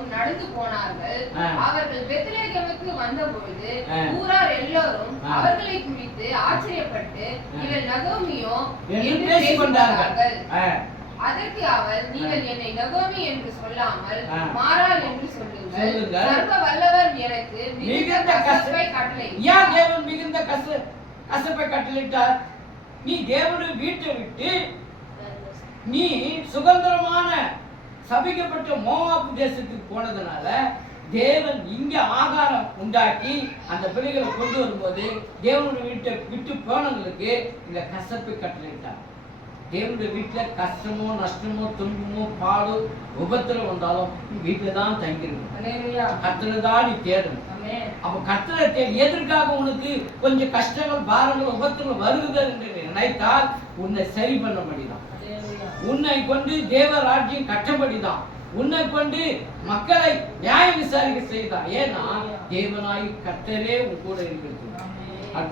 அனைவரும் நடந்து போனார்கள். அவர்கள் பெத்லகேமுக்கு வந்தபொழுது ஊரார் எல்லோரும் அவர்களை குறித்து ஆச்சரியப்பட்டு இவள் நகோமியோ என்று பேசிக்கொண்டார்கள். அதற்கு அவள், நீங்கள் என்னை நகோமி என்று சொல்லாமல் மாறாள் என்று சொல்லுங்கள். சர்வ வல்லவர் எனக்கு மிகுந்த கசப்பை கட்டளையிட்டார். ஏன் தேவன் மிகுந்த கசப்பை கட்டளையிட்டார்? நீ தேவனுடைய வீட்டை விட்டு நீ சுதந்திரமான சபிக்கப்பட்ட மோவாப் தேசத்துக்கு போனதுனால தேவன் இங்க ஆகாரம் உண்டாக்கி அந்த பிள்ளைகளை கொண்டு வரும்போது தேவனுடைய வீட்டை விட்டு போனவங்களுக்கு இந்த கசப்பை கட்டளையிட்டார். தேவனுடைய வீட்டுல கஷ்டமோ நஷ்டமோ துன்பமோ பாடு உபத்திரம் வந்தாலும் வீட்டுல தான் தங்கிருக்கும். கர்த்தரை தான் நீ தேடணும். அப்ப கர்த்தரை தேடி எதற்காக உனக்கு கொஞ்சம் கஷ்டங்கள் பாரங்கள் உபத்திரம் வருகிறது என்று நினைத்தால் உன்னை சரி பண்ணபடிதான், உன்னை கொண்டு தேவ ராஜ்யம் கட்டபடிதான், உன்னை கொண்டு மக்களை நியாய விசாரிக்க செய்தான். ஏன்னா தேவனாய் கர்த்தரே உன் கூட இருக்கிறது.